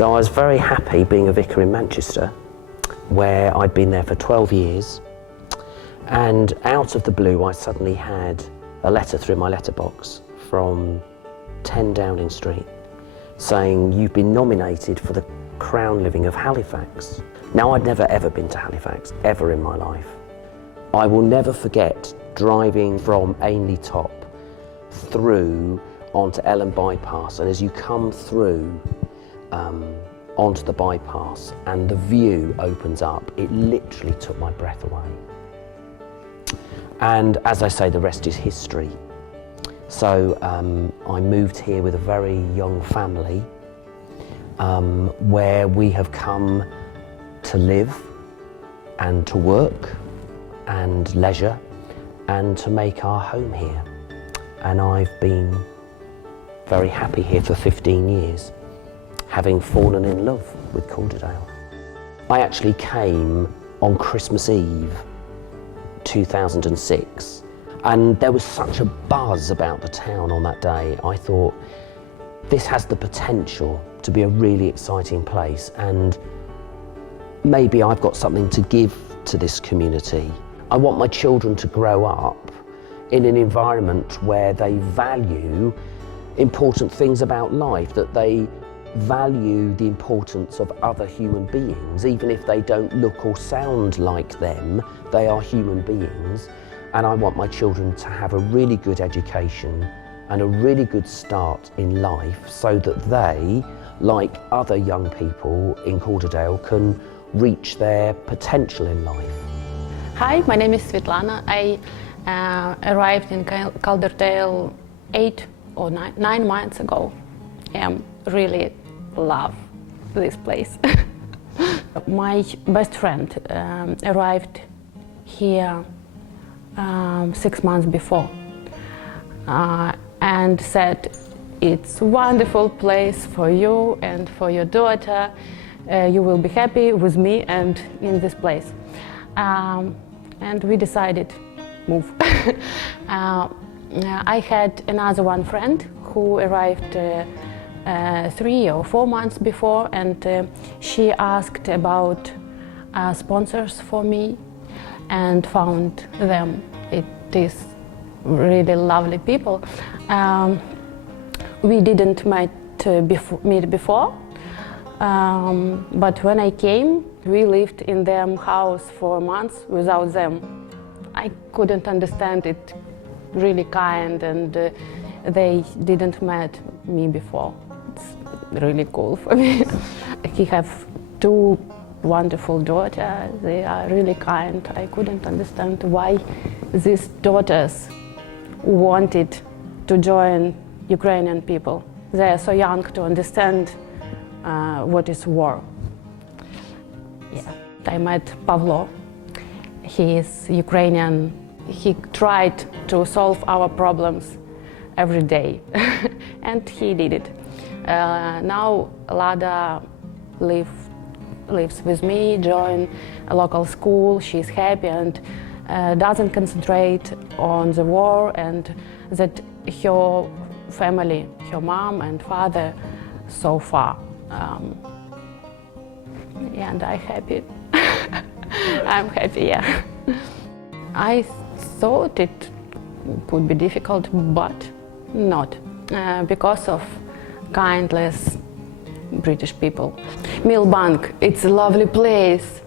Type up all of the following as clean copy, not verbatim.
So I was very happy being a vicar in Manchester, where I'd been there for 12 years, and out of the blue I suddenly had a letter through my letterbox from 10 Downing Street saying, "You've been nominated for the Crown Living of Halifax." Now, I'd never ever been to Halifax, ever in my life. I will never forget driving from Ainley Top through onto Ellen Bypass, and as you come through onto the bypass and the view opens up, it literally took my breath away. And as I say, the rest is history. So I moved here with a very young family where we have come to live and to work and leisure and to make our home here. And I've been very happy here for 15 years, having fallen in love with Calderdale. I actually came on Christmas Eve 2006, and there was such a buzz about the town on that day. I thought, this has the potential to be a really exciting place, and maybe I've got something to give to this community. I want my children to grow up in an environment where they value important things about life, that they value the importance of other human beings. Even if they don't look or sound like them, they are human beings. And I want my children to have a really good education and a really good start in life so that they, like other young people in Calderdale, can reach their potential in life. Hi, my name is Svetlana. I arrived in Calderdale 8 or 9 months ago. Really love this place. My best friend arrived here 6 months before and said, "It's a wonderful place for you and for your daughter. You will be happy with me and in this place." And we decided move. I had another one friend who arrived 3 or 4 months before, and she asked about sponsors for me and found them. It is really lovely people. We didn't meet before, but when I came, we lived in their house for months without them. I couldn't understand it. Really kind, and they didn't met me before. It's really cool for me. He have 2 wonderful daughters. They are really kind. I couldn't understand why these daughters wanted to join Ukrainian people. They are so young to understand what is war. Yeah. I met Pavlo. He is Ukrainian. He tried to solve our problems every day, and he did it. Now Lada lives with me, joined a local school. She's happy and doesn't concentrate on the war, and that her family, her mom and father, so far. And I'm happy. I'm happy, yeah. I thought it would be difficult, but not, because of kindness British people. Millbank, it's a lovely place.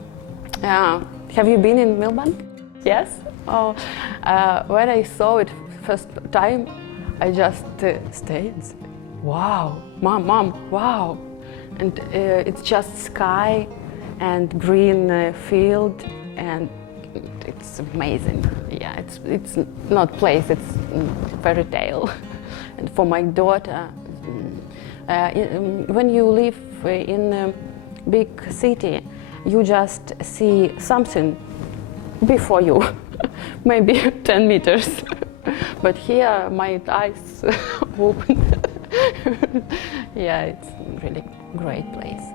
Have you been in Millbank? Yes? Oh, when I saw it first time, I just stayed and said, "Wow, mom, wow!" And it's just sky and green field, and it's amazing. Yeah, it's not place, it's fairy tale. And for my daughter, when you live in a big city, you just see something before you, maybe 10 meters. But here my eyes open. Yeah, it's a really great place.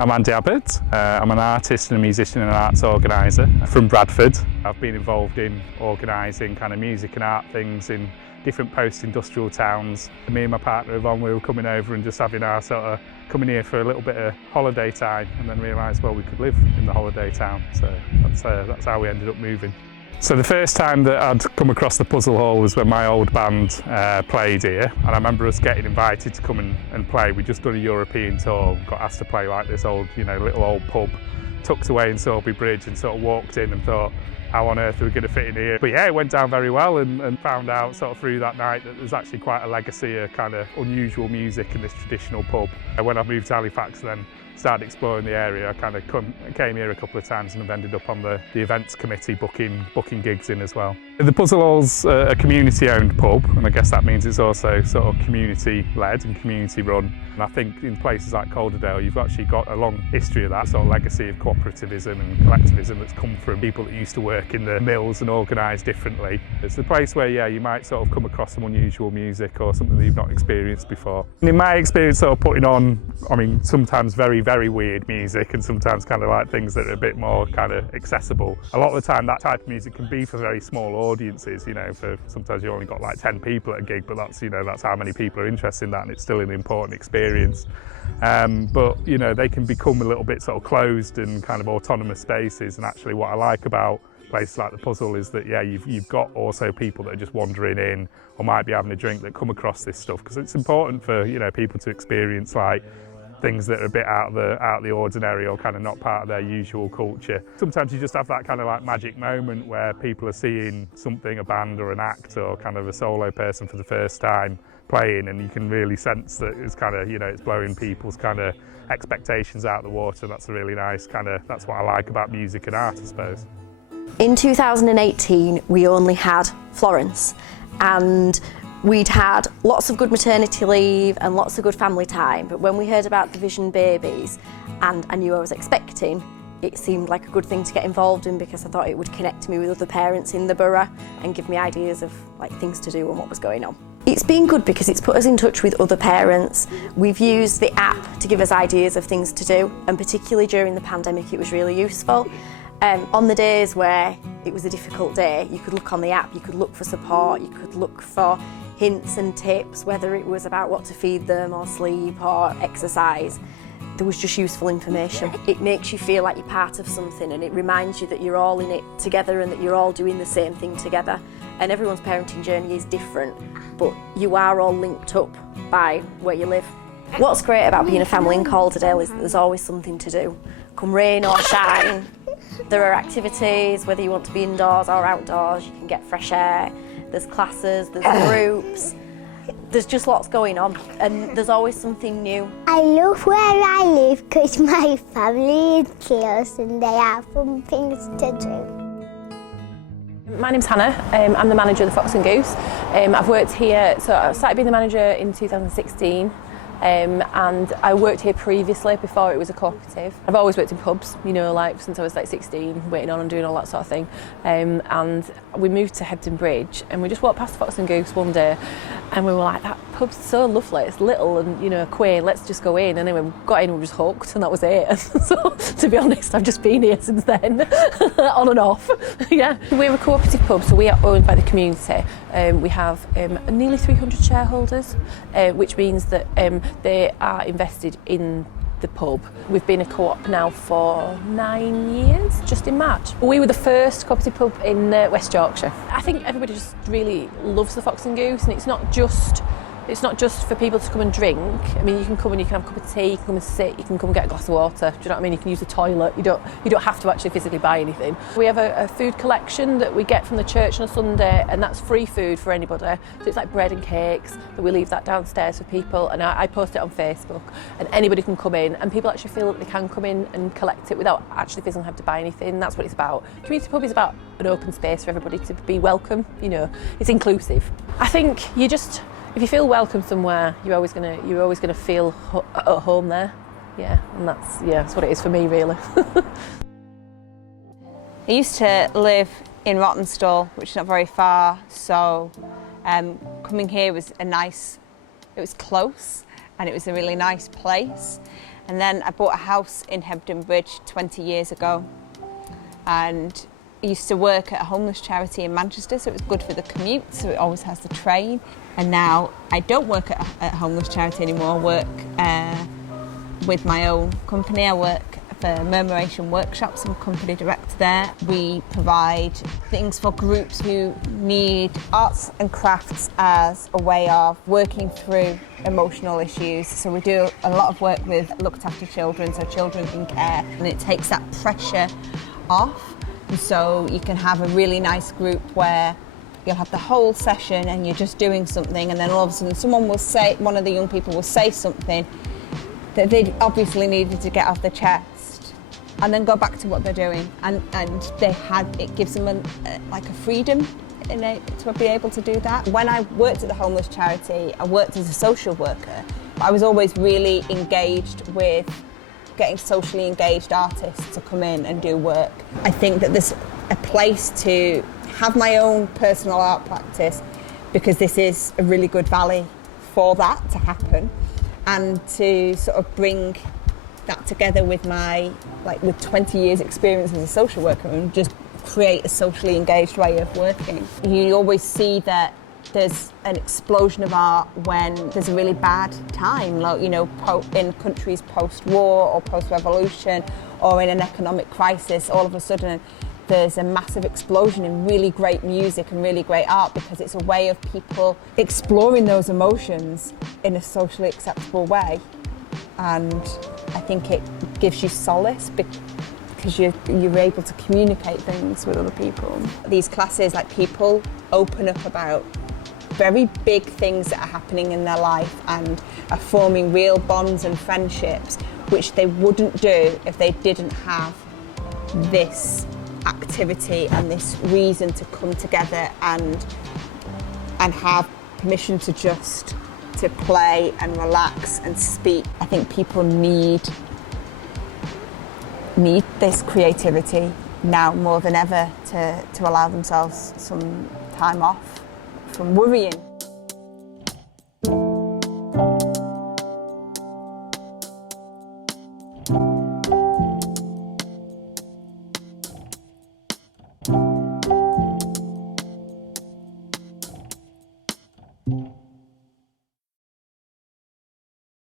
I'm Andy Abbott. I'm an artist and a musician and an arts organiser from Bradford. I've been involved in organising kind of music and art things in different post-industrial towns. Me and my partner Yvonne, we were coming over and just having our sort of coming here for a little bit of holiday time, and then realised, well, we could live in the holiday town. So that's how we ended up moving. So the first time that I'd come across the Puzzle Hall was when my old band played here, and I remember us getting invited to come and play. We'd just done a European tour, got asked to play like this old, little old pub tucked away in Sorby Bridge, and sort of walked in and thought, how on earth are we going to fit in here? But yeah, it went down very well, and found out sort of through that night that there's actually quite a legacy of kind of unusual music in this traditional pub. When I moved to Halifax then, started exploring the area, I kind of came here a couple of times and have ended up on the events committee booking gigs in as well. The Puzzle Hall's a community-owned pub, and I guess that means it's also sort of community-led and community-run. And I think in places like Calderdale, you've actually got a long history of that sort of legacy of cooperativism and collectivism that's come from people that used to work in the mills and organise differently. It's the place where, yeah, you might sort of come across some unusual music or something that you've not experienced before. And in my experience, sort of putting on, sometimes very, very weird music, and sometimes kind of like things that are a bit more kind of accessible. A lot of the time, that type of music can be for very small audiences. For sometimes you only got like 10 people at a gig, but that's how many people are interested in that, and it's still an important experience. But they can become a little bit sort of closed and kind of autonomous spaces. And actually, what I like about places like the Puzzle is that, yeah, you've got also people that are just wandering in or might be having a drink that come across this stuff, because it's important for people to experience like things that are a bit out of the ordinary or kind of not part of their usual culture. Sometimes you just have that kind of like magic moment where people are seeing something, a band or an act or kind of a solo person for the first time playing, and you can really sense that it's kind of, it's blowing people's kind of expectations out of the water. That's a really nice that's what I like about music and art, I suppose. In 2018, we only had Florence, and we'd had lots of good maternity leave and lots of good family time, but when we heard about the Vision babies and I knew I was expecting, it seemed like a good thing to get involved in, because I thought it would connect me with other parents in the borough and give me ideas of things to do and what was going on. It's been good because it's put us in touch with other parents. We've used the app to give us ideas of things to do, and particularly during the pandemic it was really useful. On the days where it was a difficult day, you could look on the app, you could look for support, you could look for hints and tips, whether it was about what to feed them or sleep or exercise. There was just useful information. It makes you feel like you're part of something, and it reminds you that you're all in it together and that you're all doing the same thing together. And everyone's parenting journey is different, but you are all linked up by where you live. What's great about being a family in Calderdale is that there's always something to do. Come rain or shine, there are activities, whether you want to be indoors or outdoors, you can get fresh air, there's classes, there's groups, there's just lots going on, and there's always something new. I love where I live because my family is close and they have fun things to do. My name's Hannah, I'm the manager of the Fox and Goose. I've worked here, so I started being the manager in 2016. And I worked here previously before it was a cooperative. I've always worked in pubs, since I was 16, waiting on and doing all that sort of thing. And we moved to Hebden Bridge, and we just walked past the Fox and Goose one day, and we were like, that pub's so lovely, it's little and quaint, let's just go in. And then we got in and we were just hooked, and that was it. So to be honest, I've just been here since then, on and off. Yeah. We're a cooperative pub, so we are owned by the community. We have nearly 300 shareholders, which means that they are invested in the pub. We've been a co-op now for 9 years, just in March. We were the first cooperative pub in West Yorkshire. I think everybody just really loves the Fox and Goose, and it's not just for people to come and drink. You can come and you can have a cup of tea, you can come and sit, you can come and get a glass of water. Do you know what I mean? You can use the toilet. You don't have to actually physically buy anything. We have a food collection that we get from the church on a Sunday, and that's free food for anybody. So it's like bread and cakes, that we leave that downstairs for people, and I post it on Facebook, and anybody can come in, and people actually feel that they can come in and collect it without actually physically having to buy anything. That's what it's about. Community pub is about an open space for everybody to be welcome. It's inclusive. I think if you feel welcome somewhere, you're always gonna feel at home there. Yeah, and that's what it is for me, really. I used to live in Rottenstall, which is not very far, so coming here was it was close, and it was a really nice place. And then I bought a house in Hebden Bridge 20 years ago, and I used to work at a homeless charity in Manchester, so it was good for the commute, so it always has the train. And now I don't work at a homeless charity anymore. I work with my own company. I work for Murmuration Workshops. I'm a company director there. We provide things for groups who need arts and crafts as a way of working through emotional issues. So we do a lot of work with looked after children, so children in care, and it takes that pressure off. And so you can have a really nice group where you'll have the whole session and you're just doing something, and then all of a sudden someone will say, one of the young people will say something that they obviously needed to get off their chest, and then go back to what they're doing, and it gives them like a freedom to be able to do that. When I worked at the homeless charity, I worked as a social worker. I was always really engaged with getting socially engaged artists to come in and do work. I think that there's a place to have my own personal art practice, because this is a really good valley for that to happen, and to sort of bring that together with with 20 years experience as a social worker and just create a socially engaged way of working. You always see that there's an explosion of art when there's a really bad time, like, you know, in countries post-war or post-revolution or in an economic crisis. All of a sudden there's a massive explosion in really great music and really great art, because it's a way of people exploring those emotions in a socially acceptable way. And I think it gives you solace because you're able to communicate things with other people. These classes, like, people open up about very big things that are happening in their life and are forming real bonds and friendships, which they wouldn't do if they didn't have this activity and this reason to come together and have permission to just to play and relax and speak. I think people need this creativity now more than ever to allow themselves some time off from worrying.